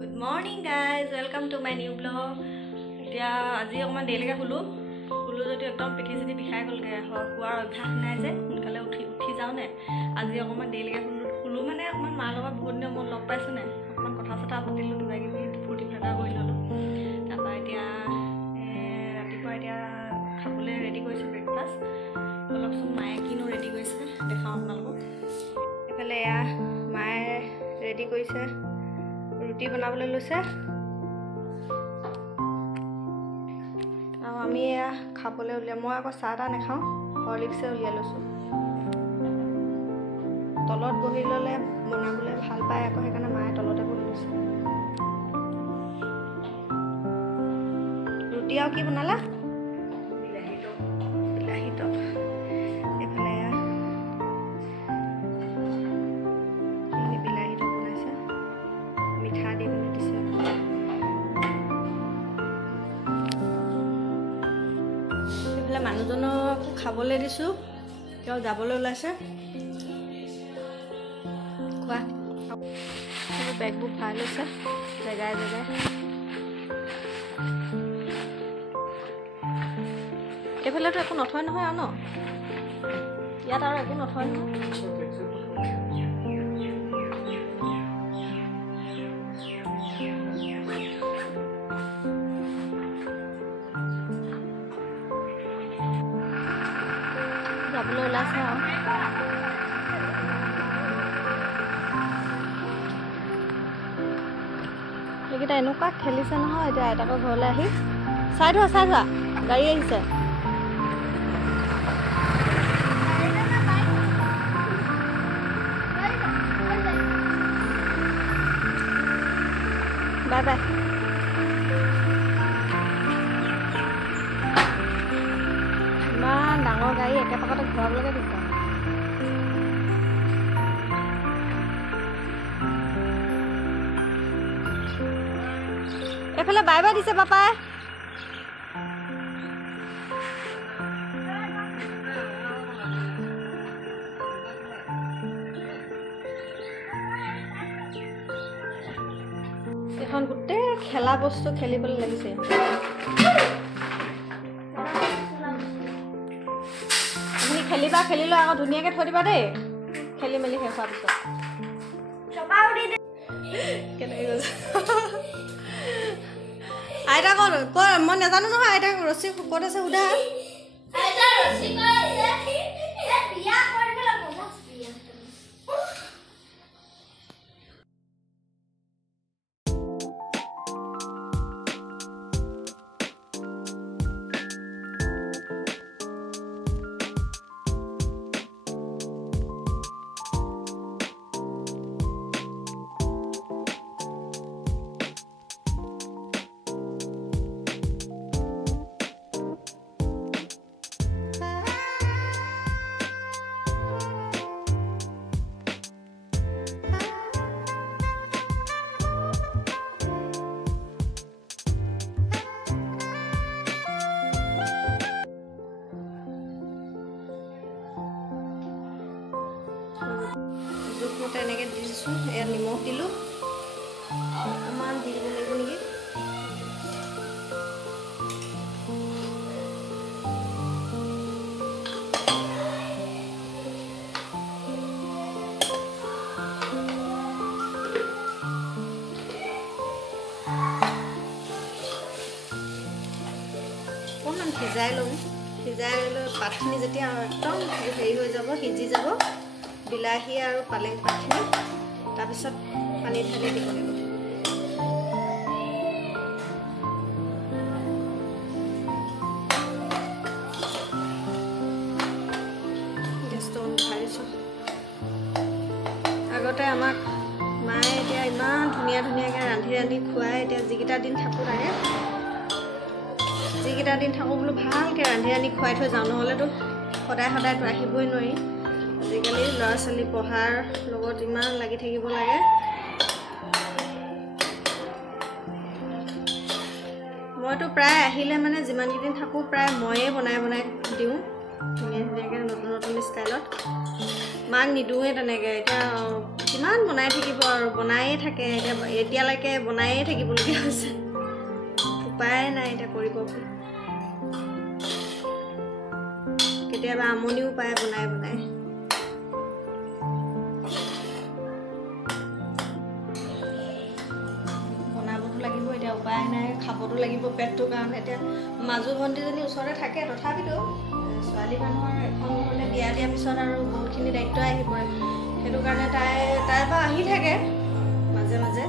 Good morning guys, welcome to my new vlog. এতিয়া আজি অকমান দেৰিলৈকে শুলো যদি একদম পিঠি চিঠি বিষাই গ'লগে শুৱাৰ অভ্যাস নাই যে সোনকালে উঠি যাওঁ নে আজি অকমান দেৰিলৈকে শুলো মানে অকমান মাৰ লগত বহুত দিনৰ মূৰত লগ পাইছোঁ নে অকমান কথা চথা পাতিলোঁ কিবা কিবি ফূৰ্তি ফাৰ্তা কৰি ল'লোঁ তাৰপৰা এতিয়া ৰাতিপুৱা এতিয়া খাবলৈ ৰেডি কৰিছোঁ ব্ৰেকফাষ্ট অলপচোন মায়ে কিনো ৰেডি কৰিছে দেখাওঁ আপোনালোকক এইফালে এয়া মায়ে ৰেডি কৰিছে ৰুটি বনাবলৈ লৈছে আৰু আমি এয়া খাবলৈ উলিয়াই মই আকৌ চাহ তাহ নাখাওঁ হৰলিক্সে উলিয়াই লৈছোঁ তলত বহি ল'লে বনাবলৈ ভাল পায় আকৌ সেইকাৰণে মায়ে তলতে বহি লৈছে ৰুটি আৰু কি বনালা বিলাহী টক এইফালে বিলাহী টক বনাইছে মিঠা দি পিনে দিছে এইফালে মানুহজনক খাবলৈ দিছোঁ তেওঁ যাবলৈ ওলাইছে খোৱা বেগবোৰ ভৰাই লৈছে জেগাই জেগাই এইফালেতো একো নথয় নহয় আৰু ন ইয়াত আৰু একো নথয় নহয় যাবলৈ ওলাইছে আৰু এইকেইটা এনেকুৱা খেলিছে নহয় এতিয়া আইতাকৰ ঘৰলৈ আহি চাই থোৱা গাড়ী আহিছে বাই বাই ইমান ডাঙৰ গাড়ী একেপাকতে ঘূৰাবলৈকে দিগদাৰ এইফালে বাই বাই দিছে পাপাই এখন গোটেই খেলা বস্তু খেলিবলৈ লাগিছে আপুনি খেলি লৈ আকৌ ধুনীয়াকৈ থৈ দিবা দেই খেলি মেলি শেষ হোৱাৰ পিছত কেনেকৈ গৈছে আইতা ক'ত মই নাজানো নহয় আইতা ৰছী ক'ত আছে সোধা জোখমতে এনেকৈ দি দিছোঁ এয়া নিমখ দিলোঁ অকণমান দি দিব লাগিব নেকি অকণমান সিজাই ল'ম সিজাই লৈ পাতখিনি যেতিয়া একদম হেৰি হৈ যাব সিজি যাব বিলাহী আৰু পালেং পাতখিনি তাৰপিছত পানী ঢালি দিব লাগিব গেছটো অন কৰিছোঁ আগতে আমাক মায়ে এতিয়া ইমান ধুনীয়াকৈ ৰান্ধি খুৱাই এতিয়া যিকেইটা দিন থাকোঁ বোলো ভালকৈ ৰান্ধি খুৱাই থৈ যাওঁ নহ'লেতো সদায়তো আহিবই নোৱাৰি আজিকালি ল'ৰা ছোৱালী পঢ়াৰ লগত ইমান লাগি থাকিব লাগে মইতো প্ৰায় আহিলে মানে যিমানকেইদিন থাকোঁ প্ৰায় ময়ে বনাই দিওঁ ধুনীয়াকৈ নতুন ষ্টাইলত মাক নিদিওঁৱে তেনেকৈ এতিয়া কিমান বনাই থাকিব আৰু বনায়ে থাকে এতিয়ালৈকে বনায়ে থাকিবলগীয়া হৈছে উপায় নাই এতিয়া কৰিব কেতিয়াবা আমনিও পায় বনাই বনাই বনাবতো লাগিব এতিয়া উপায় নাই খাবতো লাগিব পেটটোৰ কাৰণে এতিয়া মাজু ভণ্টিজনী ওচৰতে থাকে তথাপিতো ছোৱালী মানুহৰ এখন ঘৰলৈ বিয়া দিয়াৰ পিছত আৰু বহুতখিনি দায়িত্ব আহি পৰে সেইটো কাৰণে তাই পৰা আহি থাকে মাজে মাজে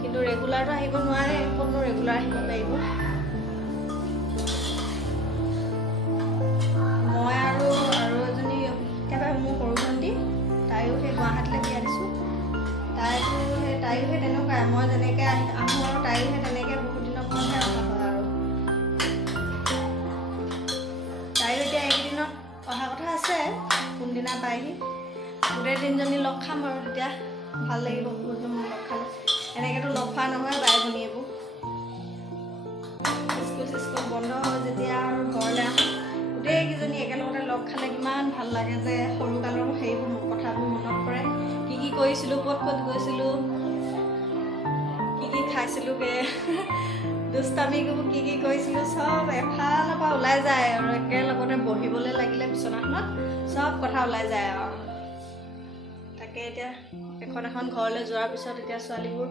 কিন্তু ৰেগুলাৰটো আহিব নোৱাৰে কোনো ৰেগুলাৰ আহিব পাৰিব মই আৰু এজনী একেবাৰে মোৰ সৰু ভণ্টি তাইও সেই গুৱাহাটীলৈ বিয়া দিছোঁ তাইও সেই তেনেকুৱাই মই যেনেকৈ আহোঁ আৰু তাইও সেই তেনেকৈ বহুত দিনৰ মূৰতহে অহা হয় আৰু তাইও এতিয়া এইকেইদিনত অহা কথা আছে কোনদিনা পায়হি গোটেই তিনিজনী লগ খাম আৰু তেতিয়া ভাল লাগিব বহুত লগ খালে এনেকৈতো লগ খোৱা নহয় বাই ভনীয়েবোৰ স্কুল বন্ধ হয় যেতিয়া আৰু ঘৰলৈ আহোঁ গোটেইকেইজনী একেলগতে লগ খালে কিমান ভাল লাগে যে সৰুকালৰ সেইবোৰ কথাবোৰ মনত পৰে কি কৰিছিলোঁ ক'ত গৈছিলোঁ কি খাইছিলোঁগৈ দুষ্টামিবোৰ কি কৰিছিলোঁ চব এফালৰ পৰা ওলাই যায় আৰু একেলগতে বহিবলৈ লাগিলে বিচনাখনত চব কথা ওলাই যায় আৰু তাকে এতিয়া এখন ঘৰলৈ যোৱাৰ পিছত এতিয়া ছোৱালীবোৰ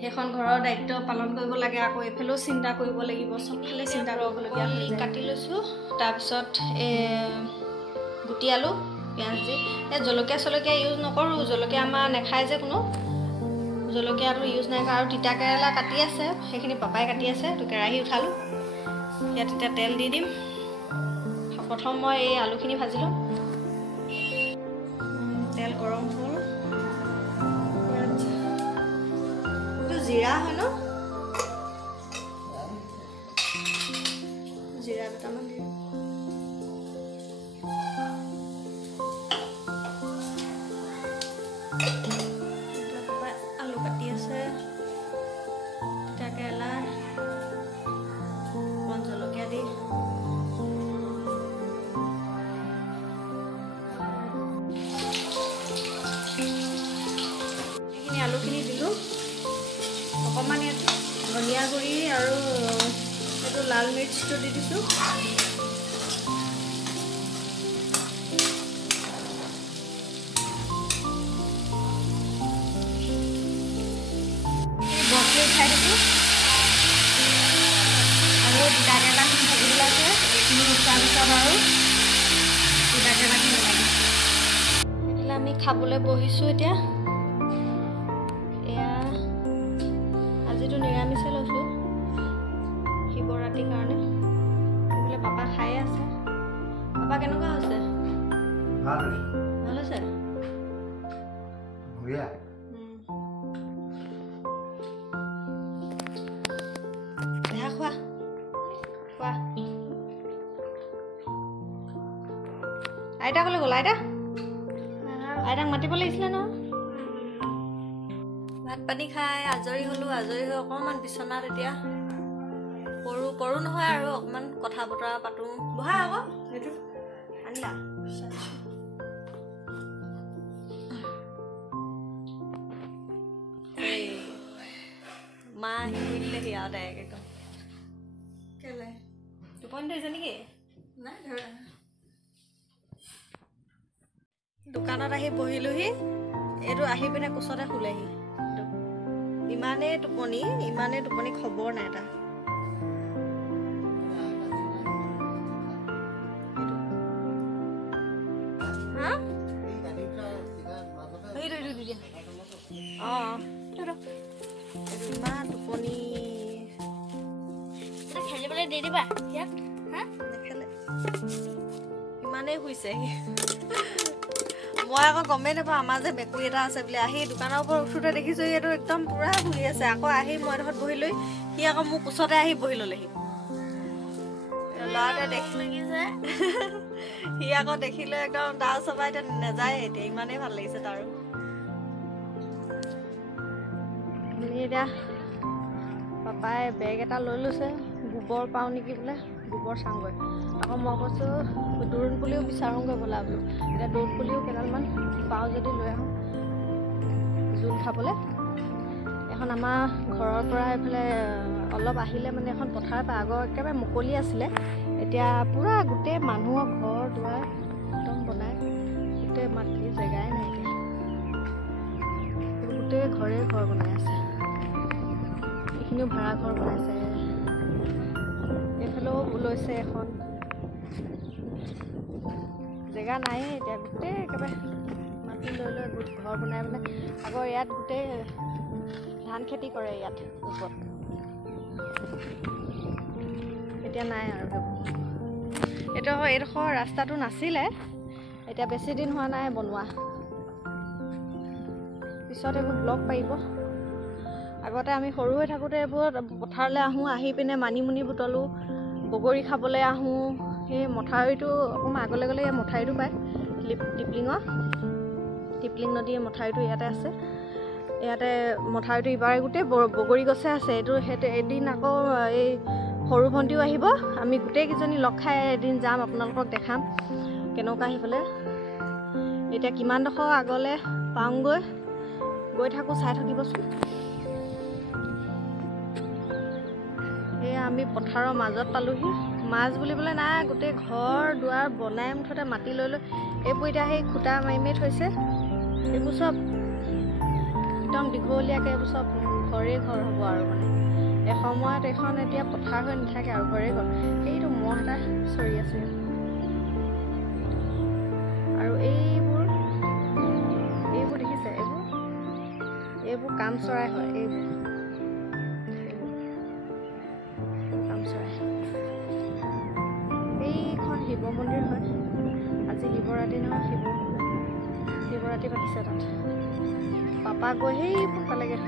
সেইখন ঘৰৰ দায়িত্ব পালন কৰিব লাগে আকৌ এইফালেও চিন্তা কৰিব লাগিব চবফালে চিন্তা কৰিবলগীয়া হয় কাটি লৈছোঁ তাৰপিছত গুটি আলু পিঁয়াজ দি জলকীয়া ইউজ নকৰোঁ জলকীয়া আমাৰ নাখায় যে কোনো জলকীয়াটো ইউজ নাই কৰা আৰু তিতা কেৰেলা কাটি আছে সেইখিনি পাপাই কাটি আছে তো কেৰাহী উঠালোঁ ইয়াত এতিয়া তেল দি দিম প্ৰথম মই এই আলুখিনি ভাজি লওঁ তেল গৰম হ'ল এইটো জিৰা হয় ন জিৰা দুটামান দিম আলু কাটি আছে তিতা কেৰেলা অকণ জলকীয়া দি আলুখিনি দিলোঁ অকণমান ইয়াত ধনিয়া গুড়ি আৰু এইটো লাল মিৰ্চটো দি দিছোঁ বৰফি উঠাই দিছোঁ আৰু তিতা কেৰেলাখিনি ভাজিবলৈ আছে এইখিনি উঠোৱাৰ পিছত আৰু তিতা কেৰেলাখিনি লাগিব এতিয়া আমি খাবলৈ বহিছোঁ এতিয়া আজিতো নিৰামিষে লৈছোঁ শিৱৰাত্ৰিৰ কাৰণে বোলে পাপা খায়ে আছে পাপা কেনেকুৱা হৈছে ভাল হৈছে খোৱা আইতা ক'লৈ গ'ল আইতাক মাতিব লাগিছিলে ন ভাত পানী খাই আজৰি হ'লোঁ আজৰি হৈ অকণমান বিচনাত এতিয়া পৰো নহয় আৰু অকণমান কথা বতৰা পাতোঁ বহা আকৌ সেইটো আনিলা মা আহি কৰি দিলেহি আৰু ডাইৰেক্ট একদম কেলে টোপনি ধৰিছে নেকি নাই ধৰা দোকানত আহি বহিলোহি এইটো আহি পিনে কোচতে শুলেহি ইমানেই টোপনি খবৰ নাই এটা ইমান টোপনি খেলিবলৈ দি দিবা ইয়াক নেখেলে ইমানেই শুইছে মই আকৌ গমেই নাপাওঁ আমাৰ যে মেকুৰী এটা আছে বুলি আহি দোকানৰ ওপৰত উঠোতে দেখিছোঁ এইটো একদম পুৰা শুই আছে আকৌ আহি মই এডোখৰত বহি লৈ সি আকৌ মোৰ কোচতে আহি বহি ল'লেহি ল'ৰাটোৱে দেখি লাগিছে সি আকৌ দেখিলে একদম তাৰ ওচৰপৰা এতিয়া নাযায় এতিয়া ইমানেই ভাল লাগিছে তাৰো এতিয়া পাপাই বেগ এটা লৈ লৈছে গোবৰ পাওঁ নেকি বোলে গোবৰ চাওঁগৈ আকৌ মই কৈছোঁ দোৰোণ পুলিও বিচাৰোঁগৈ বোলা বোলো এতিয়া দোৰোণ পুলিও কেইডালমান পাওঁ যদি লৈ আহোঁ জোল খাবলৈ। এখন আমাৰ ঘৰৰ পৰা এইফালে অলপ আহিলে মানে এখন পথাৰ পৰা আগৰ একেবাৰে মুকলি আছিলে, এতিয়া পূৰা গোটেই মানুহৰ ঘৰ দুৱাৰ একদম বনাই গোটেই মাটি জেগাই নাই, এতিয়া গোটেই ঘৰে ঘৰ বনাই আছে। এইখিনিও ভাড়া ঘৰ বনাইছে, এইফালেও লৈছে এখন। জেগা নাই এতিয়া, গোটেই একেবাৰে মাটি লৈ লৈ ঘৰ বনাই বনাই। আগৰ ইয়াত গোটেই ধান খেতি কৰে ইয়াত ওপৰত, এতিয়া নাই আৰু সেইবোৰ। এইডোখৰ ৰাস্তাটো নাছিলে, এতিয়া বেছি দিন হোৱা নাই বনোৱা, পিছত এইবোৰ ব্লক পাৰিব। আগতে আমি সৰু হৈ থাকোঁতে এইবোৰ পথাৰলৈ আহোঁ, আহি পিনে মানিমুনি বুটলোঁ, বগৰী খাবলৈ আহোঁ। সেই মথাউৰিটো অকণমান আগলৈ গ'লে এই মথাউৰিটো পায়, টিপলিং নদীৰ মথাউৰিটো ইয়াতে আছে। ইয়াতে মথাউৰিটো ইবাৰে গোটেই বগৰী গছে আছে। সেইটো এদিন আকৌ এই সৰু ভণ্টিও আহিব, আমি গোটেইকেইজনী লগ খাই এদিন যাম, আপোনালোকক দেখাম কেনেকুৱা আহিবলৈ। এতিয়া কিমানডোখৰ আগলৈ পাওঁগৈ, গৈ থাকোঁ, চাই থাকিবচোন। এয়া আমি পথাৰৰ মাজত পালোহি। মাছ বুলিবলৈ নাই, গোটেই ঘৰ দুৱাৰ বনাই মুঠতে মাটি লৈ লৈ এইবোৰ এতিয়া সেই খুটা মাৰি মাৰি থৈছে। এইবোৰ চব একদম দীঘলীয়াকৈ এইবোৰ চব ঘৰে ঘৰ হ'ব আৰু মানে এসময়ত এখন এতিয়া পথাৰ হৈ নাথাকে আৰু ঘৰে ঘৰ। সেইটো মহ এটা চৰি আছে, আৰু এইবোৰ দেখিছে, এইবোৰ কাম চৰাই হয়। এইবোৰ কাম চৰাই। এইখন শিৱ মন্দিৰ হয়, আজি শিৱৰাত্ৰি নহয়, শিৱৰাত্ৰি পাতিছে তাত। পাপা গৈ সেইবোৰ পালেগৈ।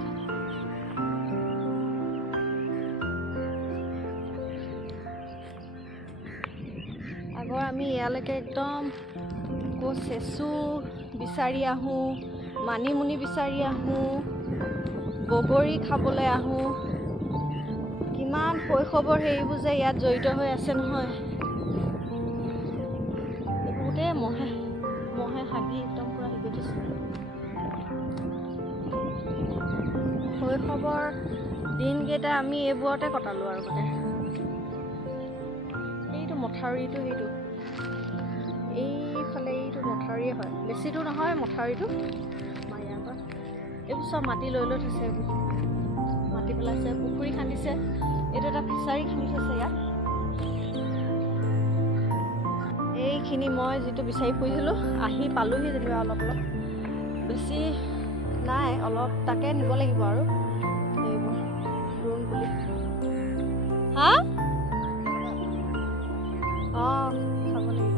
আগৰ আমি ইয়ালৈকে একদম চেচু বিচাৰি আহোঁ, মানিমুনি বিচাৰি আহোঁ, বগৰী খাবলৈ আহোঁ। কিমান শৈশৱৰ সেইবোৰ যে ইয়াত জড়িত হৈ আছে নহয়। গোটেই মহে হাগি একদম পূৰা হেৰি কৰি দিছে। শৈশৱৰ দিনকেইটা আমি এইবোৰতে কটালোঁ আৰু মানে। এইটো মথাউৰিটো, এইফালে এইটো মথাউৰিয়ে হয়, বেছি দূৰ নহয় মথাউৰিটো আমাৰ ইয়াৰ পৰা। এইবোৰ চব মাটি লৈ লৈ থৈছে, এইবোৰ মাটি পেলাইছে, পুখুৰী খান্দিছে। এইটো এটা ফিচাৰী খান্দি থৈছে ইয়াত। এইখিনি মই যিটো বিচাৰি ফুৰিছিলোঁ, আহি পালোহি যেনিবা অলপ বেছি নাই, অলপ তাকে নিব লাগিব আৰু এইবোৰ ড্ৰোন বুলি। হা? অঁ, চাব লাগিব।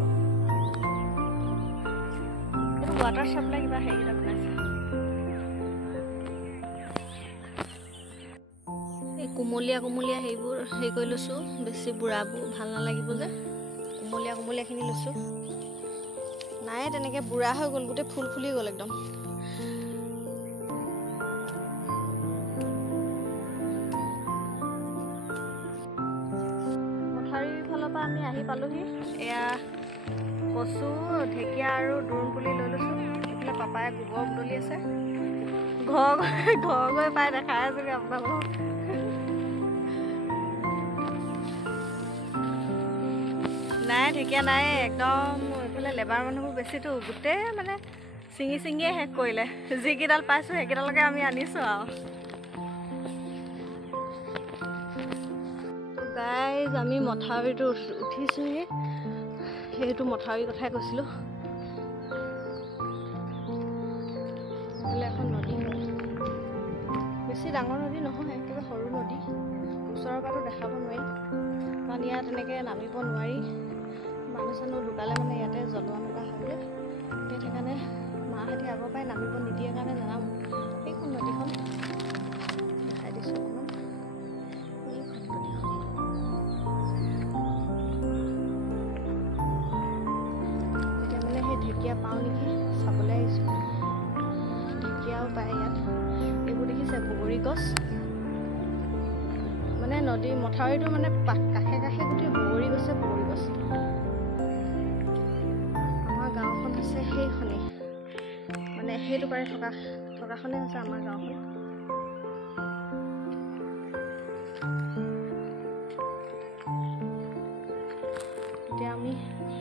এইটো ৱাটাৰ চাপ্লাই কিবা হেৰি এটা বনাইছে। এই কোমলীয়া সেইবোৰ হেৰি কৰি লৈছোঁ, বেছি বুঢ়াবোৰ ভাল নালাগিব যে, কোমলীয়াখিনি লৈছোঁ। নাই তেনেকৈ বুঢ়া হৈ গ'ল, গোটেই ফুল ফুলি গ'ল একদম। মথাউৰিৰ ফালৰ পৰা আমি আহি পালোহি। এয়া কচু, ঢেকীয়া আৰু দোৰোণ পুলি লৈ লৈছোঁ। এইফালে পাপাই গোবৰ বুটলি আছে। ঘৰ গৈ পাই দেখাই আছোগৈ আপোনালোকক। নাই ঢেকীয়া নাই একদম। এইফালে লেবাৰ মানুহবোৰ বেছিতো, গোটেই মানে ছিঙিয়ে শেষ কৰিলে। যিকেইডাল পাইছোঁ সেইকেইডালকে আমি আনিছোঁ আৰু। গাইজ, আমি মথাউৰিটো উঠিছোঁহি। সেইটো মথাউৰিৰ কথাই কৈছিলোঁ। এইফালে এখন নদী হয়, বেছি ডাঙৰ নদী নহয়, একেবাৰে সৰু নদী। ওচৰৰ পৰাতো দেখাব নোৱাৰি, কাৰণ ইয়াত এনেকৈ নামিব নোৱাৰি। মানুহ চানুহ ঢুকালে মানে ইয়াতে জ্বলোৱা মেলা হয় বোলে, সেইকাৰণে মাহঁতে আগৰ পৰাই নামিব নিদিয়ে কাৰণে নানামো। এইখন নদীখন দেখাই দিছোঁ অকণমান। এইখন নদীখন এতিয়া মানে সেই ঢেকীয়া পাওঁ নেকি চাবলৈ আহিছোঁ। ঢেকীয়াও পায় ইয়াত। এইবোৰ দেখিছে বগৰী গছ, মানে নদী মথাউৰিটো মানে কাষে কাষে গোটেই বগৰী গছ। আমাৰ গাঁওখন আছে সেইখনেই, মানে সেইটো পাৰে থকা থকাখনে হৈছে আমাৰ গাঁওখন। এতিয়া আমি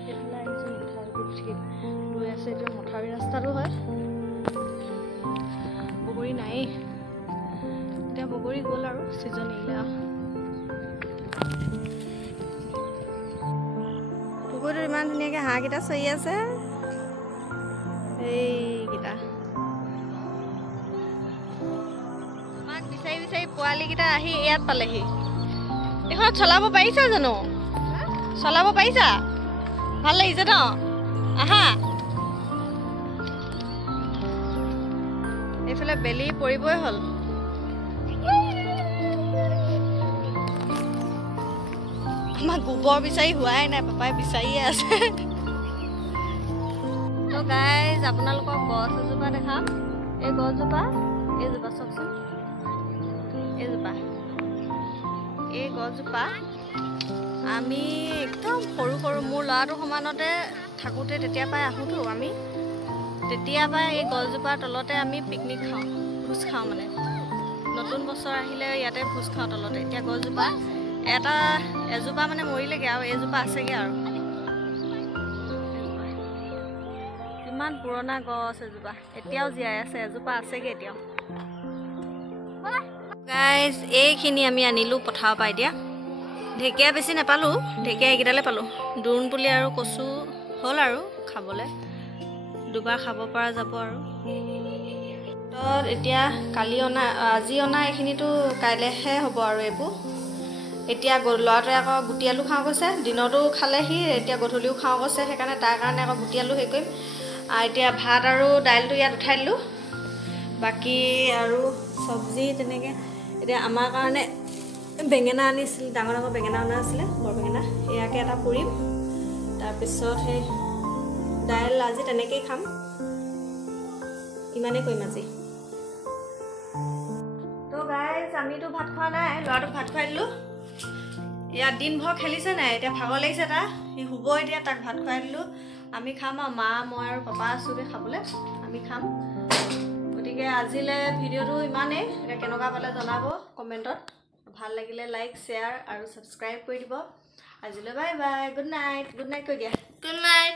এইফালে আহিছোঁ মথাউৰি গৈ আছে। এইটো মথাউৰি ৰাস্তাটো হয়। বগৰী নায়েই, এতিয়া বগৰী গ'ল আৰু ছিজন এৰিলে। পুখুৰীটো ইমান ধুনীয়াকৈ হাঁহকেইটা চৰি আছে। এইকেইটা আমাক বিচাৰি বিচাৰি পোৱালীকেইটা আহি ইয়াত পালেহি। এইখন চলাব পাৰিছা জানো? চলাব পাৰিছা? ভাল লাগিছে ন? আহা। এইফালে বেলি পৰিবই হ'ল। আমাক গোবৰ বিচাৰি হোৱাই নাই, পাপাই বিচাৰিয়ে আছে। তো গাইজ আপোনালোকক গছ এজোপা দেখাম। এই গছজোপা চাওকচোন। এই গছজোপা আমি একদম সৰু মোৰ ল'ৰাটোৰ সমানতে থাকোঁতে তেতিয়াৰ পৰাই আহোঁতো আমি। তেতিয়াৰ পৰাই এই গছজোপাৰ তলতে আমি পিকনিক খাওঁ, ভোজ খাওঁ। মানে নতুন বছৰ আহিলে ইয়াতে ভোজ খাওঁ তলতে। এতিয়া গছজোপা এজোপা মানে মৰিলেগৈ আৰু এজোপা আছেগৈ আৰু। ইমান পুৰণা গছ এজোপা, এতিয়াও জীয়াই আছে। এজোপা আছেগৈ এতিয়াও। গাইজ এইখিনি আমি আনিলোঁ পথাৰৰ পৰা। এতিয়া ঢেকীয়া বেছি নাপালোঁ, ঢেকীয়া এইকেইডালে পালোঁ। দোৰোণ পুলি আৰু কচু হ'ল আৰু খাবলৈ, দুবাৰ খাব পৰা যাব আৰু। তো এতিয়া আজি অনা এইখিনিতো কাইলৈহে হ'ব আৰু এইবোৰ। এতিয়া ল'ৰাটোৱে আকৌ গুটি আলু খাওঁ কৈছে, দিনতো খালেহি, এতিয়া গধূলিও খাওঁ কৈছে। সেইকাৰণে তাৰ কাৰণে আকৌ গুটি আলু হেৰি কৰিম। এতিয়া ভাত আৰু দাইলটো ইয়াত উঠাই দিলোঁ। বাকী আৰু চব্জি তেনেকৈ এতিয়া আমাৰ কাৰণে বেঙেনা আনিছিল, ডাঙৰ বেঙেনা অনা আছিলে, বৰ বেঙেনা। এয়াকে এটা পুৰিম। তাৰপিছত সেই দাইল আজি তেনেকৈয়ে খাম। ইমানেই কৰিম আজি। তো গাইজ আমিতো ভাত খোৱা নাই, ল'ৰাটোক ভাত খুৱাই দিলোঁ। ইয়াত দিনভৰ খেলিছে নাই, এতিয়া ভাগৰ লাগিছে তাৰ, সি শুব এতিয়া। তাক ভাত খুৱাই দিলোঁ। আমি খাম আৰু মা, মই আৰু পাপা আছোঁগৈ খাবলৈ। আমি খাম। গতিকে আজিলৈ ভিডিঅ'টো ইমানেই। এতিয়া কেনেকুৱা পালে জনাব কমেণ্টত। ভাল লাগিলে লাইক, শ্বেয়াৰ আৰু ছাবস্ক্ৰাইব কৰি দিব। আজিলৈ bye bye, good night. Good night কৈ দিয়া। Good night.